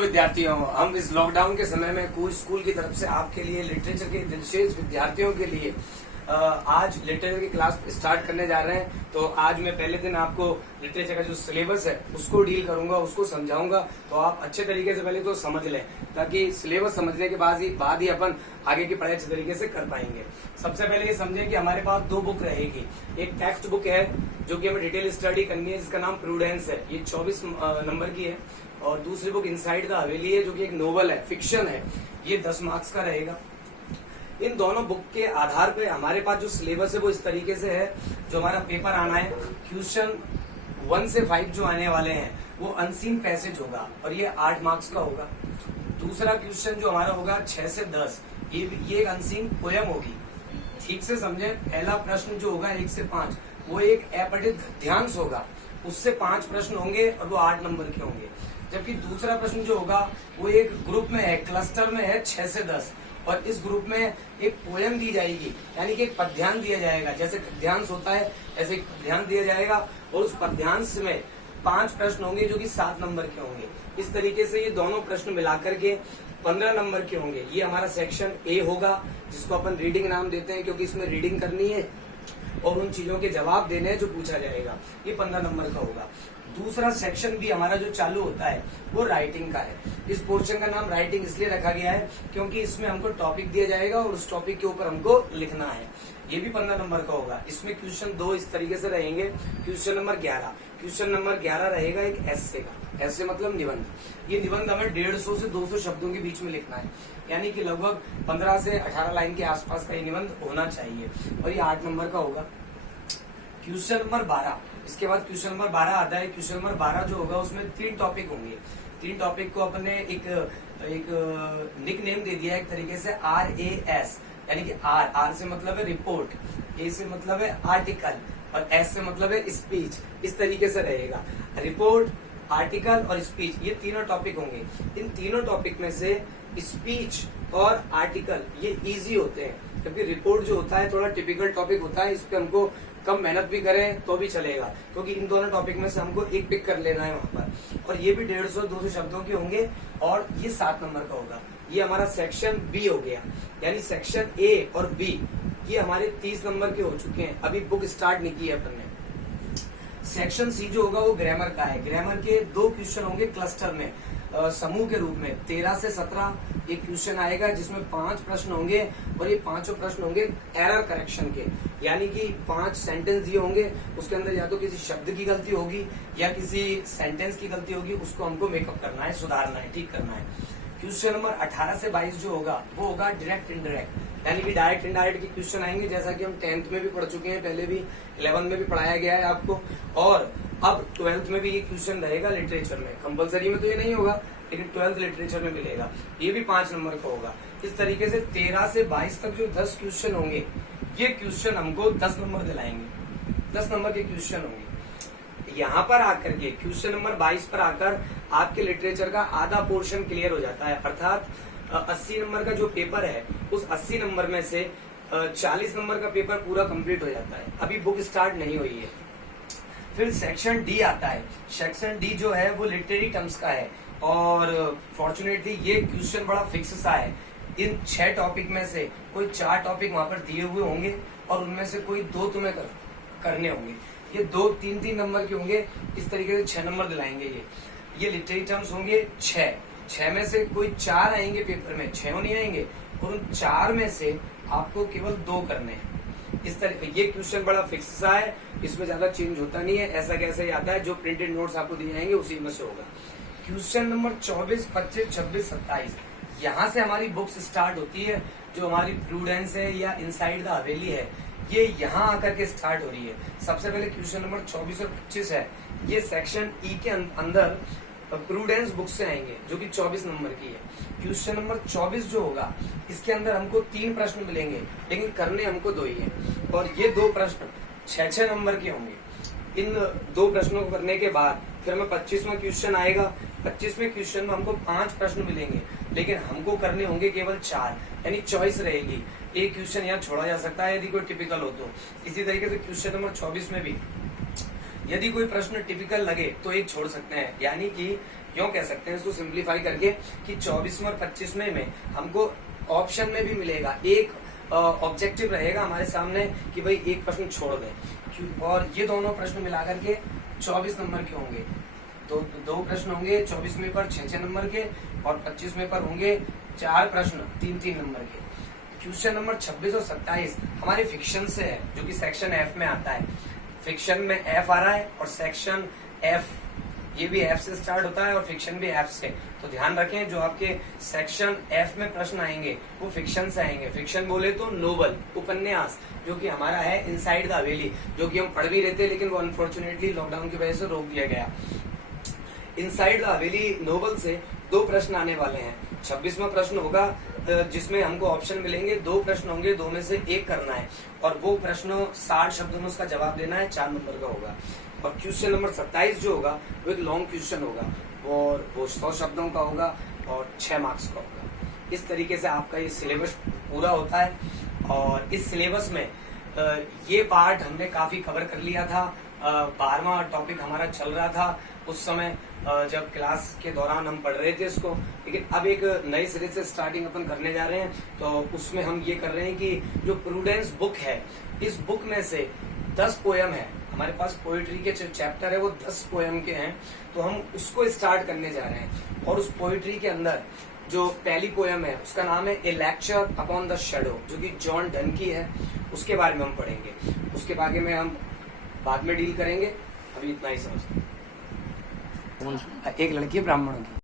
विद्यार्थियों, हम इस लॉकडाउन के समय में कोई स्कूल की तरफ से आपके लिए लिटरेचर के दिलशेष विद्यार्थियों के लिए आज लिटरेचर की क्लास स्टार्ट करने जा रहे हैं। तो आज मैं पहले दिन आपको लिटरेचर का जो सिलेबस है उसको डील करूंगा, उसको समझाऊंगा, तो आप अच्छे तरीके से पहले तो समझ लें, ताकि सिलेबस समझने के बाद ही अपन आगे की पढ़ाई अच्छे तरीके से कर पाएंगे। सबसे पहले ये समझें कि हमारे पास दो बुक रहेगी। एक टेक्स्ट बुक है जो कि हमें डिटेल स्टडी करनी है, जिसका नाम प्रूडेंस है, ये 24 नंबर की है। और दूसरी बुक इनसाइड द हवेली है, जो कि एक नोवेल है, फिक्शन है, ये 10 मार्क्स का रहेगा। इन दोनों बुक के आधार पे हमारे पास जो सिलेबस है वो इस तरीके से है। जो हमारा पेपर आना है, क्वेश्चन 1 से 5 जो आने वाले हैं वो अनसीन पैसेज होगा और ये 8 मार्क्स का होगा। दूसरा क्वेश्चन जो हमारा होगा 6 से 10, ये एक अनसीन पोयम होगी। ठीक से समझे, पहला प्रश्न जो होगा 1 से 5 वो एक अपठित गद्यांश होगा, उससे 5 प्रश्न होंगे और वो 8 नंबर के होंगे। जबकि दूसरा प्रश्न जो होगा वो एक ग्रुप में है, क्लस्टर में है, 6 से 10, और इस ग्रुप में एक पोयम दी जाएगी, यानी कि एक पद्यांश दिया जाएगा। जैसे गद्यांश होता है ऐसे एक पद्यांश दिया जाएगा और उस पद्यांश में 5 प्रश्न होंगे जो कि 7 नंबर के होंगे। इस तरीके से ये दोनों प्रश्न मिलाकर के 15 नंबर के होंगे। ये हमारा सेक्शन ए होगा, जिसको अपन रीडिंग नाम देते हैं, क्योंकि इसमें रीडिंग करनी है और उन चीजों के जवाब देने हैं जो पूछा जाएगा। ये 15 नंबर का होगा। दूसरा सेक्शन भी हमारा जो चालू होता है वो राइटिंग का है। इस पोर्शन का नाम राइटिंग इसलिए रखा गया है क्योंकि इसमें हमको टॉपिक दिया जाएगा और उस टॉपिक के ऊपर हमको लिखना है। ये भी 15 नंबर का होगा। इसमें क्वेश्चन 2 इस तरीके से रहेंगे। क्वेश्चन नंबर 11 रहेगा एक एस्से का। एस्से मतलब निबंध। ये निबंध हमें 150 से 200 शब्दों के बीच में लिखना है, यानी कि लगभग 15 से 18 लाइन के आसपास का ये निबंध होना चाहिए और ये 8 नंबर का होगा। क्वेश्चन नंबर 12, इसके बाद क्वेश्चन नंबर 12 आता है। क्वेश्चन नंबर 12 जो होगा उसमें 3 टॉपिक होंगे। 3 टॉपिक को अपने एक निक नेम दे दिया है एक तरीके से, RAS, यानी कि R से मतलब है रिपोर्ट, A से मतलब है आर्टिकल और S से मतलब है स्पीच। इस तरीके से रहेगा, रिपोर्ट, आर्टिकल और स्पीच, ये तीनों टॉपिक होंगे। इन तीनों टॉपिक में से स्पीच और आर्टिकल ये इजी होते हैं, जबकि रिपोर्ट जो होता है थोड़ा टिपिकल टॉपिक होता है। इस पे हमको कम मेहनत भी करें तो भी चलेगा, क्योंकि इन दोनों टॉपिक में से हमको एक पिक कर लेना है वहां पर। और ये भी 150-200 शब्दों के होंगे और ये 7 नंबर का होगा। ये हमारा सेक्शन बी हो गया, यानी सेक्शन ए और बी ये हमारे 30 नंबर के हो चुके हैं। अभी बुक स्टार्ट नहीं की है अपन ने। सेक्शन सी जो होगा वो ग्रामर का है। ग्रामर के 2 क्वेश्चन होंगे क्लस्टर में, समूह के रूप में। 13 से 17 एक क्वेश्चन आएगा जिसमें 5 प्रश्न होंगे और ये 5 प्रश्न होंगे एरर करेक्शन के, यानी कि 5 सेंटेंस दिए होंगे, उसके अंदर या तो किसी शब्द की गलती होगी या किसी सेंटेंस की गलती होगी, उसको हमको मेकअप करना है, सुधारना है, ठीक करना है। क्वेश्चन नंबर 18 से 22 जो होगा वो होगा डायरेक्ट इनडायरेक्ट, यानी कि डायरेक्ट इनडायरेक्ट के क्वेश्चन आएंगे, जैसा कि हम 10th में भी पढ़ चुके हैं, पहले भी 11th में भी पढ़ाया गया है आपको, और अब 12th में भी ये क्वेश्चन रहेगा लिटरेचर में। कंपलसरी में तो ये नहीं होगा, लेकिन 12th लिटरेचर में मिलेगा। ये भी 5 नंबर का होगा। इस तरीके से 13 से 22 तक जो 10 क्वेश्चन होंगे, ये क्वेश्चन हमको 10 नंबर दिलाएंगे। 10 नंबर के क्वेश्चन होंगे। यहाँ पर आकर के क्वेश्चन नंबर 22 पर आकर आपके लिटरेचर का आधा पोर्शन क्लियर हो जाता है, अर्थात 80 नंबर का जो पेपर है उस 80 नंबर में से 40 नंबर का पेपर पूरा कंप्लीट हो जाता है। अभी बुक स्टार्ट नहीं हुई है। फिर सेक्शन डी आता है। सेक्शन डी जो है वो लिटरेरी टर्म्स का है और फॉर्चुनेटली ये क्वेश्चन बड़ा फिक्स सा है। इन 6 टॉपिक में से कोई 4 टॉपिक वहां पर दिए हुए होंगे और उनमें से कोई 2 तुम्हें करने होंगे। ये 2-3 नंबर के होंगे। इस तरीके से 6 नंबर दिलाएंगे। ये लिटरेरी टर्म्स होंगे 6 में से कोई 4 आएंगे पेपर में, 6 नहीं आएंगे, और उन 4 में से आपको केवल 2 करने हैं। इस तरह ये क्वेश्चन बड़ा फिक्स सा है, इसमें ज्यादा चेंज होता नहीं है, ऐसा कैसे ही आता है। जो प्रिंटेड नोट्स आपको दिए जाएंगे उसी में से होगा। क्वेश्चन नंबर 24, 25, 26, 27 यहाँ से हमारी बुक्स स्टार्ट होती है। जो हमारी प्रूडेंस है या इनसाइड द हवेली है, ये यहाँ आकर के स्टार्ट हो रही है। सबसे पहले क्वेश्चन नंबर 24 और 25 है, ये सेक्शन ई के अंदर प्रूडेंस बुक से आएंगे, जो कि 24 नंबर की है। क्वेश्चन नंबर 24 जो होगा इसके अंदर हमको 3 प्रश्न मिलेंगे, लेकिन करने हमको 2 ही है, और ये 2 प्रश्न 6 नंबर के होंगे। इन 2 प्रश्नों को करने के बाद फिर हमें 25वां क्वेश्चन आएगा। 25वें क्वेश्चन में हमको 5 प्रश्न मिलेंगे, लेकिन हमको करने होंगे केवल 4, यानी चॉइस रहेगी। एक क्वेश्चन यहाँ छोड़ा जा सकता है यदि कोई टिपिकल हो तो। इसी तरीके से क्वेश्चन नंबर 24 में भी यदि कोई प्रश्न टिपिकल लगे तो एक छोड़ सकते हैं, यानी कि यूं कह सकते हैं इसको सिंप्लीफाई करके कि 24वें और 25वें में हमको ऑप्शन में भी मिलेगा, एक ऑब्जेक्टिव रहेगा हमारे सामने कि भाई एक प्रश्न छोड़ दें, और ये दोनों प्रश्न मिलाकर के 24 नंबर के होंगे। तो दो प्रश्न होंगे 24वें पर 6 नंबर के, और 25वें पर होंगे 4 प्रश्न 3 नंबर के। क्वेश्चन नंबर 26 और 27 हमारे फिक्शन से है, जो कि सेक्शन एफ में आता है। फिक्शन में एफ आ रहा है और सेक्शन एफ, ये भी एफ से स्टार्ट होता है और फिक्शन भी एफ से। तो ध्यान रखें, जो आपके सेक्शन एफ में प्रश्न आएंगे वो फिक्शन से आएंगे। फिक्शन बोले तो नोवेल, उपन्यास, जो कि हमारा है इनसाइड द हवेली, जो कि हम पढ़ भी रहे थे लेकिन वो अनफॉर्चुनेटली लॉकडाउन की वजह से रोक दिया गया। इनसाइड द हवेली नोवेल से 2 प्रश्न आने वाले हैं। 26वां प्रश्न होगा जिसमें हमको ऑप्शन मिलेंगे, 2 प्रश्न होंगे, 2 में से 1 करना है, और वो प्रश्न 60 शब्दों में उसका जवाब देना है, 4 नंबर का होगा। और क्वेश्चन नंबर 27 जो होगा वो एक लॉन्ग क्वेश्चन होगा, और वो 100 शब्दों का होगा और 6 मार्क्स का होगा। इस तरीके से आपका ये सिलेबस पूरा होता है। और इस सिलेबस में ये पार्ट हमने काफी कवर कर लिया था। 12वां टॉपिक हमारा चल रहा था उस समय, जब क्लास के दौरान हम पढ़ रहे थे इसको, लेकिन अब एक नए सिरे से स्टार्टिंग अपन करने जा रहे हैं। तो उसमें हम ये कर रहे हैं कि जो प्रूडेंस बुक है, इस बुक में से 10 पोयम है हमारे पास, पोएट्री के जो चैप्टर है वो 10 पोयम के हैं, तो हम उसको स्टार्ट करने जा रहे हैं। और उस पोएट्री के अंदर जो पहली पोयम है उसका नाम है ए लेक्चर अपॉन द शैडो, जो कि जॉन डन की है, उसके बारे में हम पढ़ेंगे। उसके बारे में हम बाद में डील करेंगे, अभी इतना ही समझते हैं। एक लड़की है ब्राह्मणों की।